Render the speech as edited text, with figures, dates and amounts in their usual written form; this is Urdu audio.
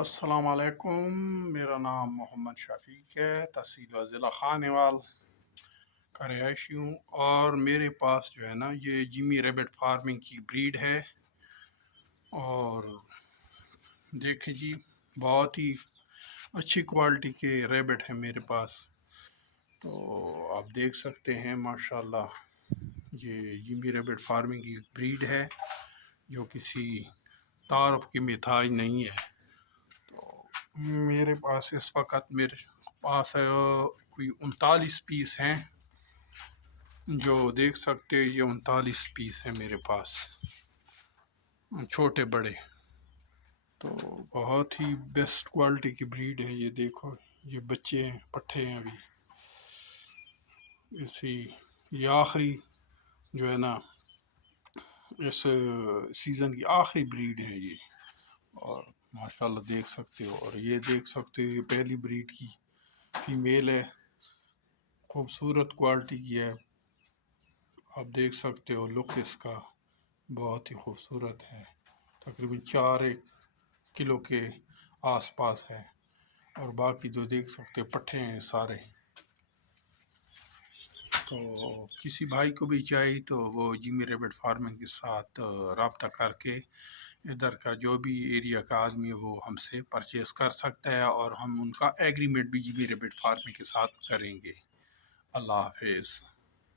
السلام علیکم، میرا نام محمد شفیق ہے، تحصیل و ضلع خانیوال کا رہائشی ہوں، اور میرے پاس جو ہے نا یہ جمی ریبٹ فارمنگ کی بریڈ ہے۔ اور دیکھیں جی، بہت ہی اچھی کوالٹی کے ریبٹ ہیں میرے پاس، تو آپ دیکھ سکتے ہیں ماشاءاللہ یہ جمی ریبٹ فارمنگ کی بریڈ ہے جو کسی تعارف کی محتاج نہیں ہے۔ میرے پاس اس وقت کوئی 39 پیس ہیں، جو دیکھ سکتے یہ 39 پیس ہیں میرے پاس، چھوٹے بڑے، تو بہت ہی بیسٹ کوالٹی کی بریڈ ہے۔ یہ دیکھو، یہ بچے ہیں، پٹھے ہیں ابھی، یہ آخری جو ہے نا اس سیزن کی آخری بریڈ ہے یہ، اور ماشاءاللہ دیکھ سکتے ہو۔ اور یہ دیکھ سکتے ہو، یہ پہلی بریڈ کی فیمیل ہے، خوبصورت کوالٹی کی ہے، آپ دیکھ سکتے ہو، لک اس کا بہت ہی خوبصورت ہے، تقریباً 4 کلو کے آس پاس ہے، اور باقی جو دیکھ سکتے پٹھے ہیں سارے۔ تو کسی بھائی کو بھی چاہیے تو وہ جمی ریبٹ فارمنگ کے ساتھ رابطہ کر کے ادھر کا جو بھی ایریا کا آدمی ہے وہ ہم سے پرچیز کر سکتا ہے، اور ہم ان کا ایگریمنٹ بھی جمی ریبٹ فارمنگ کے ساتھ کریں گے۔ اللہ حافظ۔